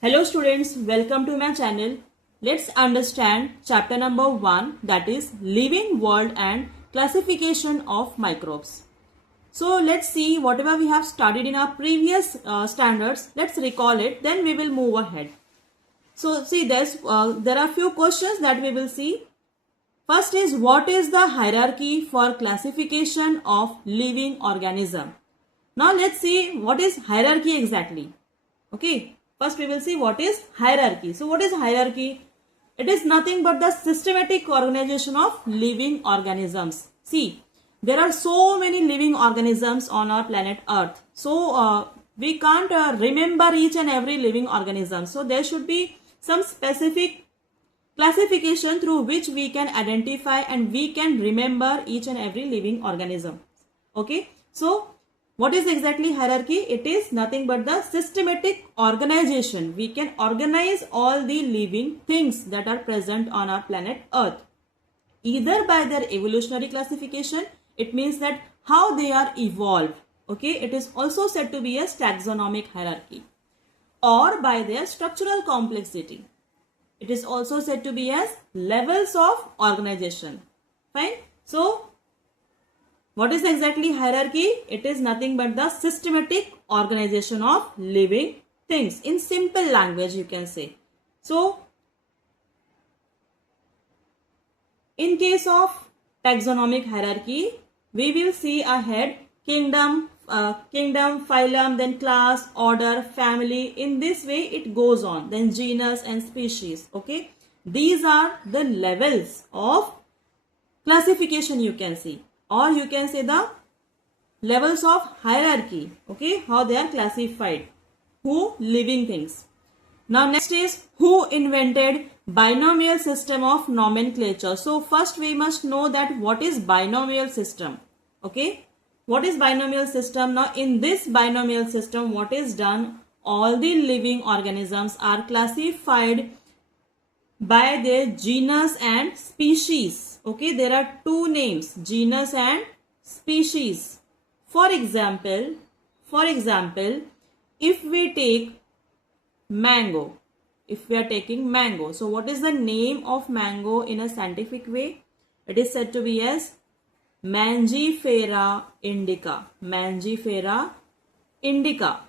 Hello students, welcome to my channel. Let's understand chapter number 1, that is living world and classification of microbes. So let's see whatever we have studied in our previous standards. Let's recall it, then we will move ahead. So see there are few questions that we will see. First is, what is the hierarchy for classification of living organism? Now let's see what is hierarchy exactly. Okay, first we will see what is hierarchy. So what is hierarchy? It is nothing but the systematic organization of living organisms. See, there are so many living organisms on our planet Earth. So we can't remember each and every living organism. So there should be some specific classification through which we can identify and we can remember each and every living organism. Okay, so what is exactly hierarchy? It is nothing but the systematic organization. We can organize all the living things that are present on our planet Earth, either by their evolutionary classification. It means that how they are evolved. Okay, it is also said to be a taxonomic hierarchy, or by their structural complexity. It is also said to be as levels of organization. Fine. So what is exactly hierarchy? It is nothing but the systematic organization of living things. In simple language you can say. So in case of taxonomic hierarchy, we will see ahead kingdom, phylum, then class, order, family. In this way it goes on. Then genus and species. Okay, these are the levels of classification you can see, or you can say the levels of hierarchy. Okay, how they are classified. Who? Living things. Now next is, who invented binomial system of nomenclature? So first we must know that what is binomial system. Okay, what is binomial system? Now in this binomial system, what is done? All the living organisms are classified by their genus and species. Okay, there are two names, genus and species. For example, if we take mango, if we are taking mango, so what is the name of mango in a scientific way? It is said to be as Mangifera indica. Mangifera indica.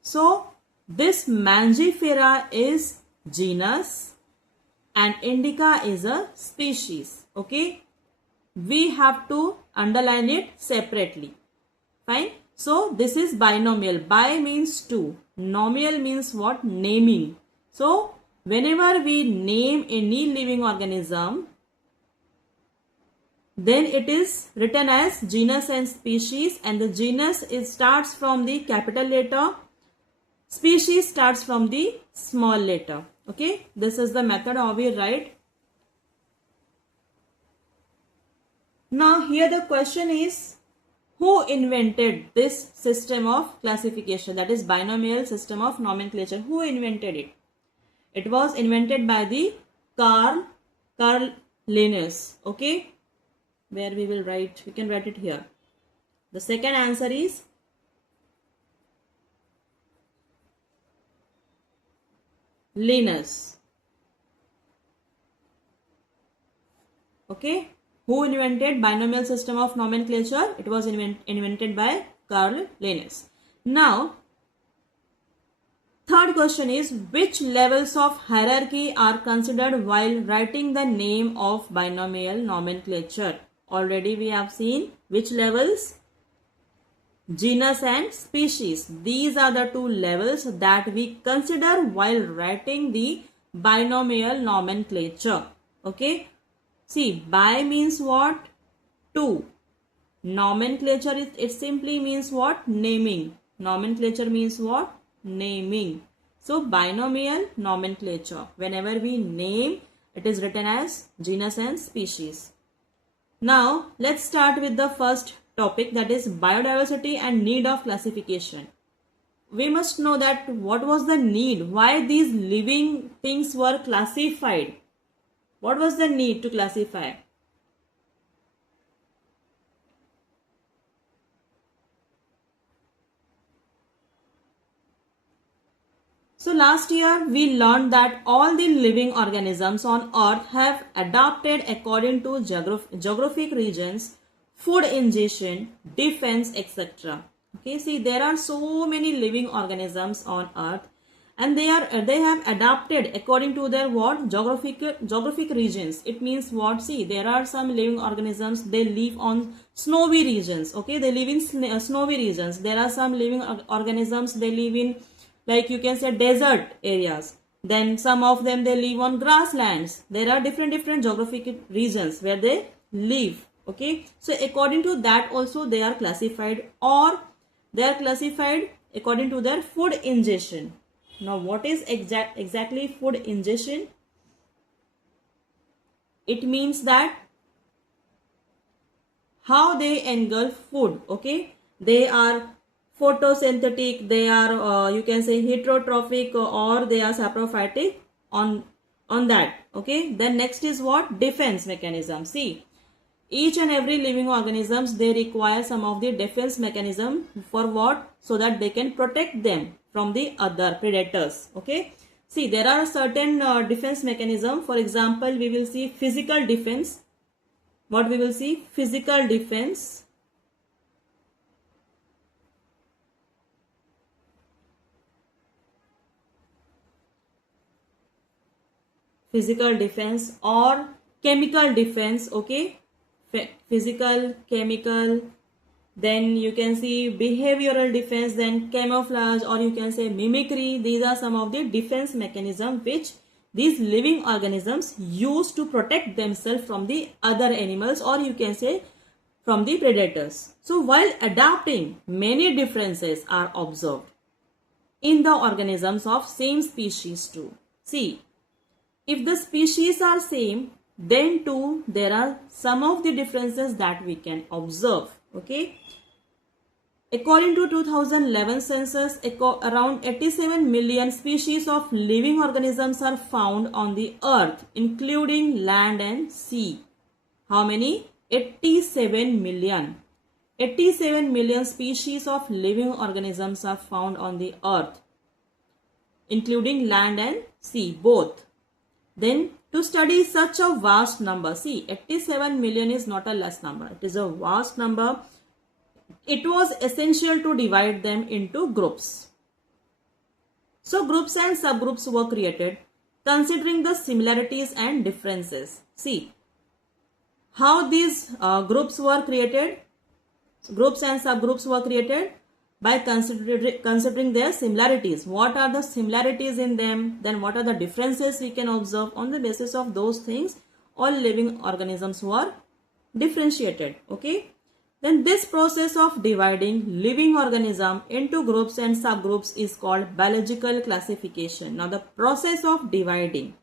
So this Mangifera is genus and indica is a species. Okay, we have to underline it separately. Fine. So this is binomial. Bi means two. Nomial means what? Naming. So whenever we name any living organism, then it is written as genus and species, and the genus starts from the capital letter, species starts from the small letter. Okay, this is the method how we write. Now here the question is, who invented this system of classification, that is binomial system of nomenclature? Who invented it? It was invented by the Carl Linnaeus. Okay, where we will write, we can write it here. The second answer is Linnaeus. Okay, who invented binomial system of nomenclature? It was invented by Carl Linnaeus. Now third question is, which levels of hierarchy are considered while writing the name of binomial nomenclature? Already we have seen which levels? Genus and species. These are the two levels that we consider while writing the binomial nomenclature. Okay. See, bi means what? Two. Nomenclature, it simply means what? Naming. Nomenclature means what? Naming. So binomial nomenclature, whenever we name, it is written as genus and species. Now let's start with the first topic, that is biodiversity and need of classification. We must know that what was the need, why these living things were classified. What was the need to classify? So last year we learned that all the living organisms on earth have adapted according to geographic regions, food ingestion, defense, etc. Okay, see, there are so many living organisms on earth, and they have adapted according to their what geographic regions. It means what? See, there are some living organisms, they live on snowy regions. Okay, they live in snowy regions. There are some living organisms, they live in, like you can say, desert areas. Then some of them, they live on grasslands. There are different geographic regions where they live. Okay, so according to that also they are classified, or they are classified according to their food ingestion. Now what is exactly food ingestion? It means that how they engulf food. Okay, they are photosynthetic, they are you can say heterotrophic, or they are saprophytic on that. Okay, then next is what? Defense mechanism. See, each and every living organisms, they require some of the defense mechanism. For what? So that they can protect them from the other predators. Okay, see, there are certain defense mechanism. For example, we will see physical defense. What we will see? Physical defense. Physical defense or chemical defense. Okay, physical, chemical, then you can see behavioral defense, then camouflage, or you can say mimicry. These are some of the defense mechanisms which these living organisms use to protect themselves from the other animals, or you can say from the predators. So while adapting, many differences are observed in the organisms of same species too. See, if the species are same, then too there are some of the differences that we can observe. Okay, according to 2011 census, around 87 million species of living organisms are found on the earth, including land and sea. How many? 87 million. 87 million species of living organisms are found on the earth, including land and sea, both. Then to study such a vast number, see, 87 million is not a less number, it is a vast number. It was essential to divide them into groups. So groups and subgroups were created considering the similarities and differences. See how these groups were created. Groups and subgroups were created by considering their similarities. What are the similarities in them? Then what are the differences we can observe? On the basis of those things, all living organisms were differentiated. Okay. Then this process of dividing living organism into groups and subgroups is called biological classification. Now the process of dividing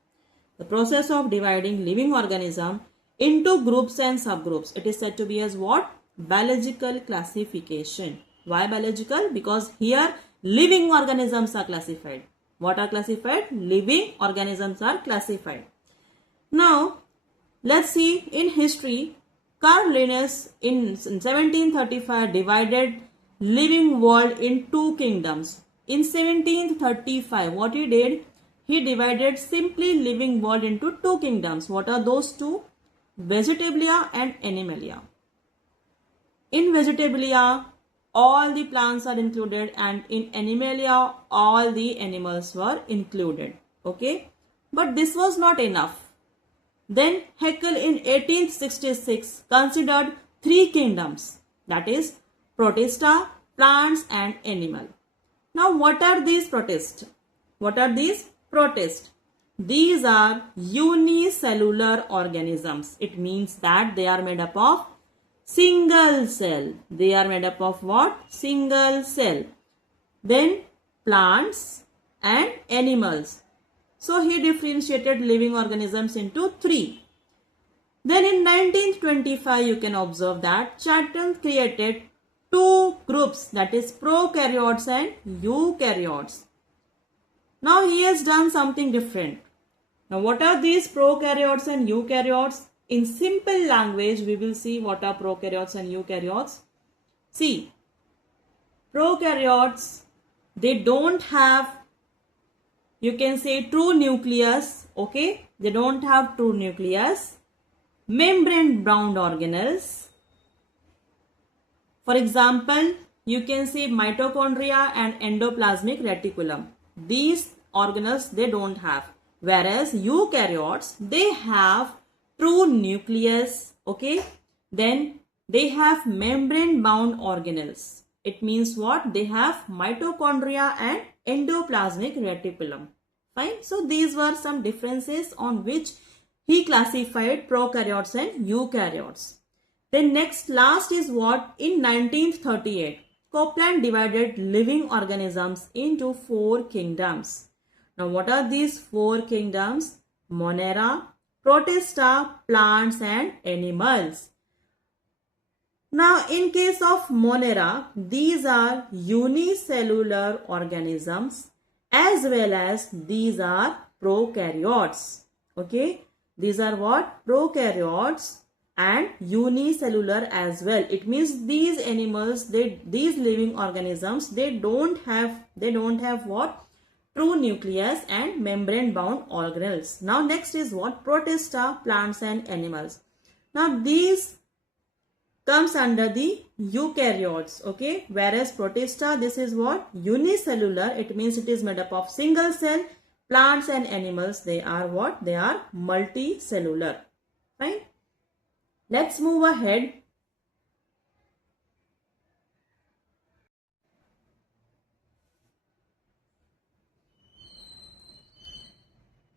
living organism into groups and subgroups, it is said to be as what? Biological classification. Why biological? Because here living organisms are classified. What are classified? Living organisms are classified. Now let's see, in history, Carl Linnaeus in 1735 divided living world in two kingdoms. In 1735, what he did? He divided simply living world into two kingdoms. What are those two? Vegetabilia and Animalia. In Vegetabilia, all the plants are included, and in Animalia, all the animals were included. Okay, but this was not enough. Then Haeckel in 1866 considered three kingdoms, that is Protista, plants and animal. Now what are these protists? What are these protists? These are unicellular organisms. It means that they are made up of single cell. They are made up of what? Single cell. Then plants and animals. So he differentiated living organisms into three. Then in 1925, you can observe that Chatton created two groups, that is prokaryotes and eukaryotes. Now he has done something different. Now what are these prokaryotes and eukaryotes? In simple language, we will see what are prokaryotes and eukaryotes. See, prokaryotes, they don't have You can say true nucleus. Okay, they don't have true nucleus. Membrane bound organelles. For example, you can say mitochondria and endoplasmic reticulum. These organelles they don't have. Whereas eukaryotes, they have true nucleus. Okay, then they have membrane bound organelles. It means what? They have mitochondria and endoplasmic reticulum. Fine. So these were some differences on which he classified prokaryotes and eukaryotes. Then last is what? In 1938, Copeland divided living organisms into 4 kingdoms. Now what are these 4 kingdoms? Monera, Protista, plants and animals. Now in case of Monera, these are unicellular organisms as well as these are prokaryotes. Okay, these are what? Prokaryotes and unicellular as well. It means these animals, these living organisms, they don't have what? True nucleus and membrane bound organelles. Now next is what? Protista, plants and animals. Now these comes under the eukaryotes. Okay, whereas Protista, this is what? Unicellular. It means it is made up of single cell. Plants and animals, they are what? They are multicellular. Fine. Let's move ahead.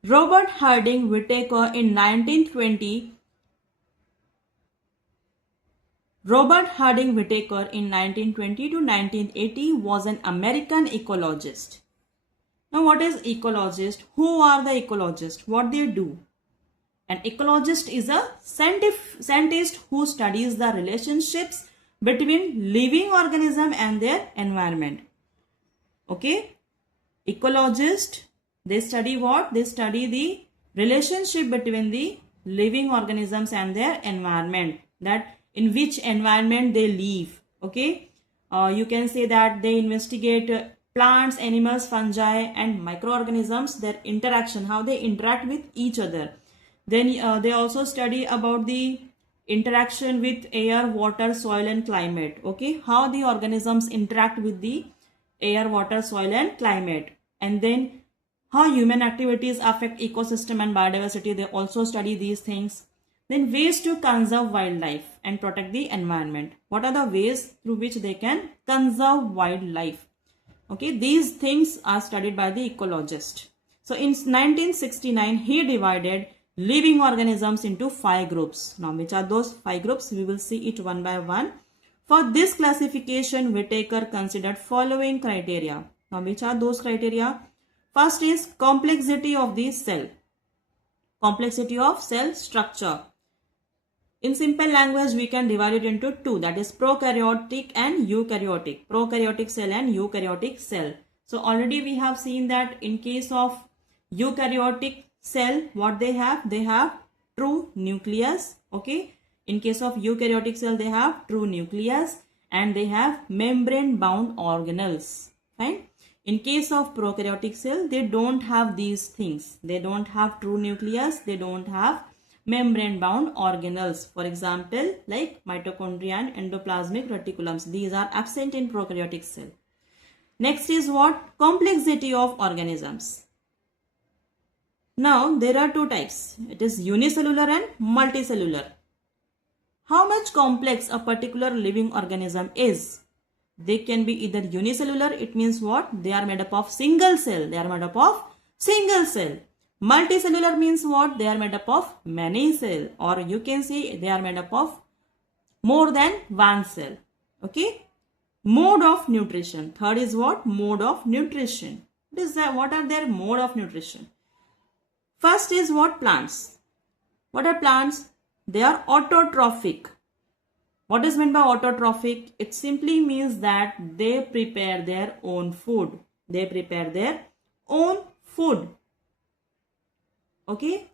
Robert Harding Whittaker in 1920. Robert Harding Whittaker in 1920 to 1980 was an American ecologist. Now what is ecologist? Who are the ecologists? What they do? An ecologist is a scientist who studies the relationships between living organism and their environment. Okay, ecologist, they study what? They study the relationship between the living organisms and their environment, that in which environment they live. Okay, you can say that they investigate plants, animals, fungi and microorganisms, their interaction, how they interact with each other. Then they also study about the interaction with air, water, soil and climate. Okay, how the organisms interact with the air, water, soil and climate. And then how human activities affect ecosystem and biodiversity. They also study these things. Then ways to conserve wildlife and protect the environment. What are the ways through which they can conserve wildlife? Okay, these things are studied by the ecologist. So in 1969, he divided living organisms into 5 groups. Now which are those 5 groups? We will see it one by one. For this classification, Whittaker considered following criteria. Now which are those criteria? First is complexity of the cell. Complexity of cell structure. In simple language, we can divide it into 2, that is prokaryotic and eukaryotic. Prokaryotic cell and eukaryotic cell. So already we have seen that in case of eukaryotic cell, what they have? They have true nucleus. Okay. In case of eukaryotic cell, they have true nucleus and they have membrane bound organelles. Fine. In case of prokaryotic cell, they don't have these things. They don't have true nucleus. They don't have membrane bound organelles. For example, like mitochondria and endoplasmic reticulums. These are absent in prokaryotic cell. Next is what? Complexity of organisms. Now there are 2 types. It is unicellular and multicellular. How much complex a particular living organism is? They can be either unicellular. It means what? They are made up of single cell. They are made up of single cell. Multicellular means what? They are made up of many cell, or you can say they are made up of more than one cell. Okay. Mode of nutrition. Third is what? Mode of nutrition. What are their mode of nutrition? First is what? Plants. What are plants? They are autotrophic. What is meant by autotrophic? It simply means that they prepare their own food. They prepare their own food. Okay.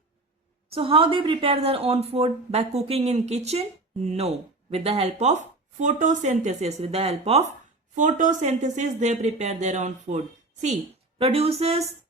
So how they prepare their own food? By cooking in kitchen? No. With the help of photosynthesis. With the help of photosynthesis, they prepare their own food. See, produces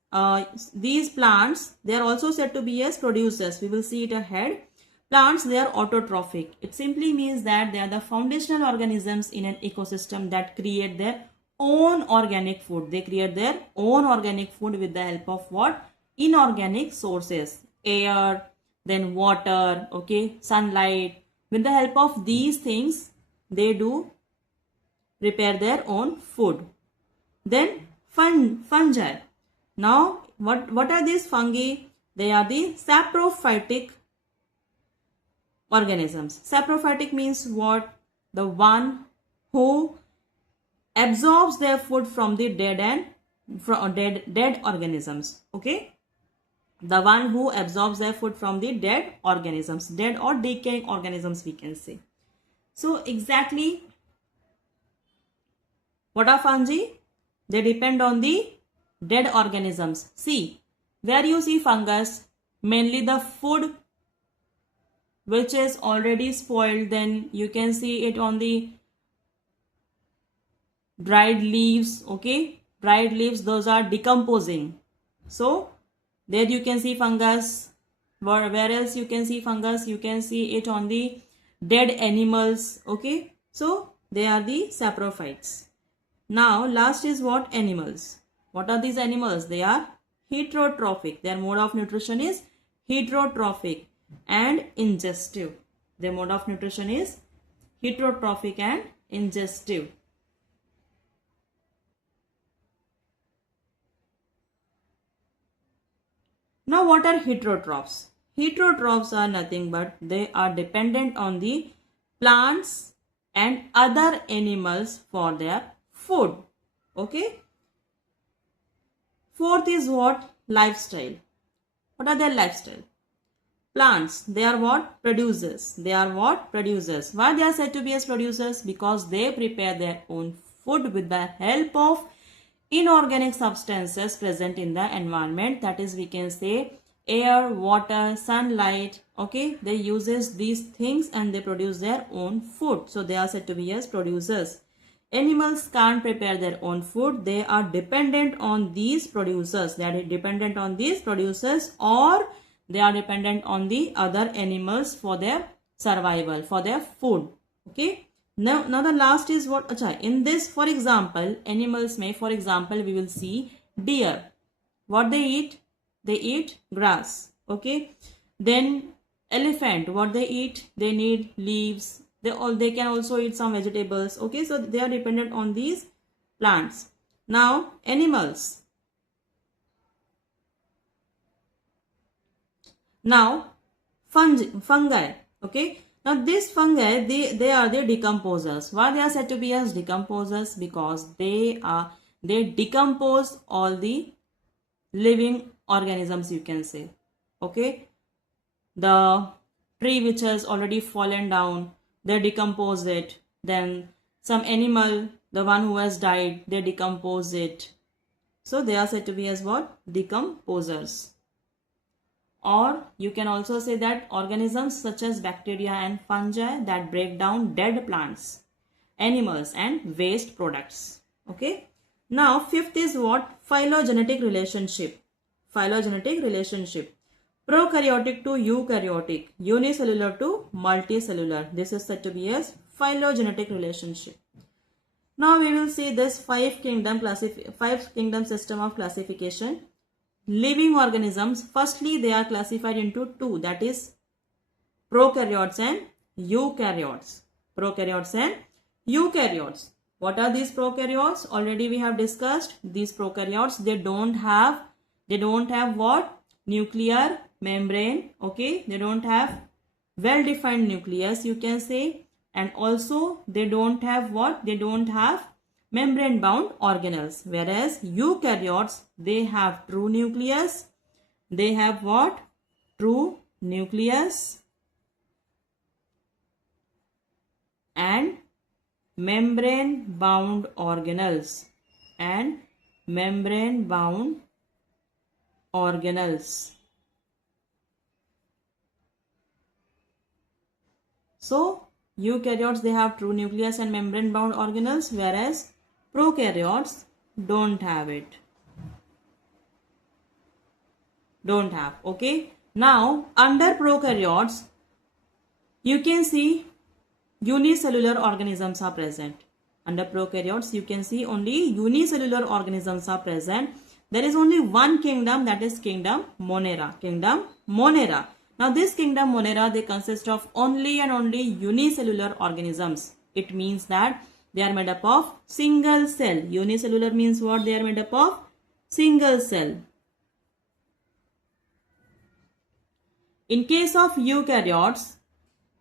these plants, they are also said to be as producers. We will see it ahead. Plants, they are autotrophic. It simply means that they are the foundational organisms in an ecosystem that create their own organic food. They create their own organic food with the help of what? Inorganic sources. Air, then water, okay, sunlight. With the help of these things, they do prepare their own food. Then fungi. Now, what are these fungi? They are the saprophytic organisms. Saprophytic means what? The one who absorbs their food from the dead and dead organisms. Okay, the one who absorbs their food from the dead organisms, dead or decaying organisms, we can say. So exactly, what are fungi? They depend on the dead organisms. See, where you see fungus, mainly the food which is already spoiled, then you can see it on the dried leaves. Okay, dried leaves, those are decomposing. So there you can see fungus. Where else you can see fungus? You can see it on the dead animals. Okay, so they are the saprophytes. Now last is what? Animals. What are these animals? They are heterotrophic. Their mode of nutrition is heterotrophic and ingestive. Their mode of nutrition is heterotrophic and ingestive. Now what are heterotrophs? Heterotrophs are nothing but they are dependent on the plants and other animals for their food. Okay. Fourth is what? Lifestyle. What are their lifestyle? Plants, they are what? Producers. They are what? Producers. Why they are said to be as producers? Because they prepare their own food with the help of inorganic substances present in the environment. That is, we can say air, water, sunlight. Okay, they uses these things and they produce their own food. So they are said to be as producers. Animals can't prepare their own food. They are dependent on these producers. They are dependent on these producers, or they are dependent on the other animals for their survival, for their food. Okay. Now the last is what? Achha, in this, for example, animals may, for example, we will see deer. What they eat? They eat grass. Okay. Then elephant, what they eat? They need leaves. They can also eat some vegetables. Okay, so they are dependent on these plants. Now animals. Now fungi. Okay. Now these fungi, they are the decomposers. Why they are said to be as decomposers? Because they decompose all the living organisms, you can say. Okay. The tree which has already fallen down, they decompose it. Then some animal, the one who has died, they decompose it. So they are said to be as what? Decomposers. Or you can also say that organisms such as bacteria and fungi that break down dead plants, animals and waste products. Okay. Now fifth is what? Phylogenetic relationship. Phylogenetic relationship. Prokaryotic to eukaryotic, unicellular to multicellular. This is said to be as phylogenetic relationship. Now we will see this five kingdom system of classification. Living organisms, firstly they are classified into two, that is prokaryotes and eukaryotes. Prokaryotes and eukaryotes. What are these prokaryotes? Already we have discussed. These prokaryotes, they don't have what? Nuclear membrane. Okay, they don't have well defined nucleus, you can say, and also they don't have what? They don't have membrane bound organelles. Whereas eukaryotes, they have true nucleus. They have what? True nucleus and membrane bound organelles and membrane bound organelles. So eukaryotes, they have true nucleus and membrane bound organelles, whereas prokaryotes don't have it. Don't have. Okay. Now under prokaryotes, you can see unicellular organisms are present. Under prokaryotes, you can see only unicellular organisms are present. There is only one kingdom, that is kingdom Monera. Kingdom Monera. Now this kingdom Monera, they consist of only and only unicellular organisms. It means that they are made up of single cell. Unicellular means what? They are made up of single cell. In case of eukaryotes,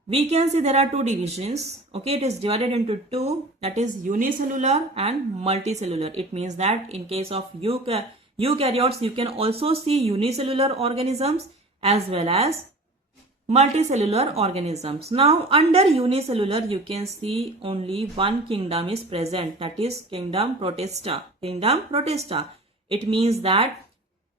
we can see there are two divisions. Okay, it is divided into two, that is unicellular and multicellular. It means that in case of eukaryotes, you can also see unicellular organisms as well as multicellular organisms. Now under unicellular, you can see only one kingdom is present, that is kingdom Protista. Kingdom Protista. It means that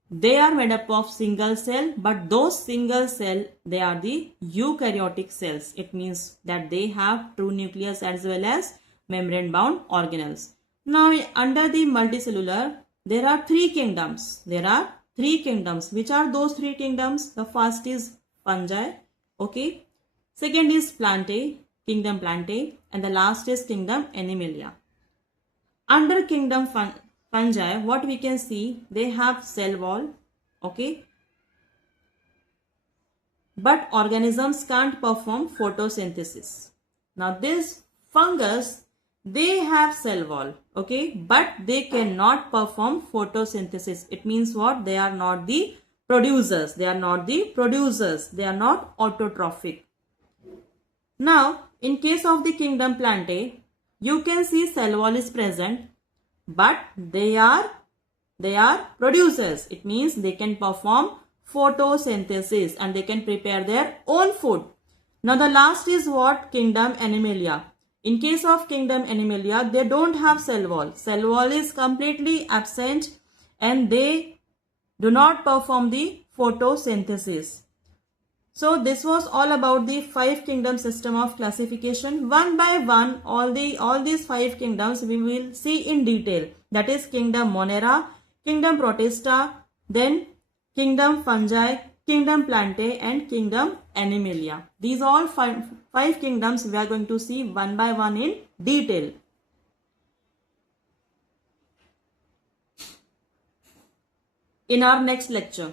they are made up of single cell, but those single cell, they are the eukaryotic cells. It means that they have true nucleus as well as membrane bound organelles. Now under the multicellular, there are three kingdoms. There are three kingdoms. Which are those three kingdoms? The first is fungi. Okay. Second is plantae, kingdom plantae, and the last is kingdom animalia. Under kingdom fungi, what we can see, they have cell wall. Okay. But organisms can't perform photosynthesis. Now this fungus, they have cell wall. Okay. But they cannot perform photosynthesis. It means what? They are not the producers. They are not the producers. They are not autotrophic. Now in case of the kingdom plantae, you can see cell wall is present, but they are producers. It means they can perform photosynthesis and they can prepare their own food. Now the last is what? Kingdom animalia. In case of kingdom animalia, they don't have cell wall. Cell wall is completely absent and they do not perform the photosynthesis. So this was all about the 5 kingdom system of classification. One by one, all these 5 kingdoms we will see in detail. That is kingdom Monera, kingdom Protista, then kingdom fungi, kingdom plantae, and kingdom animalia. These all five kingdoms we are going to see one by one in detail. In our next lecture.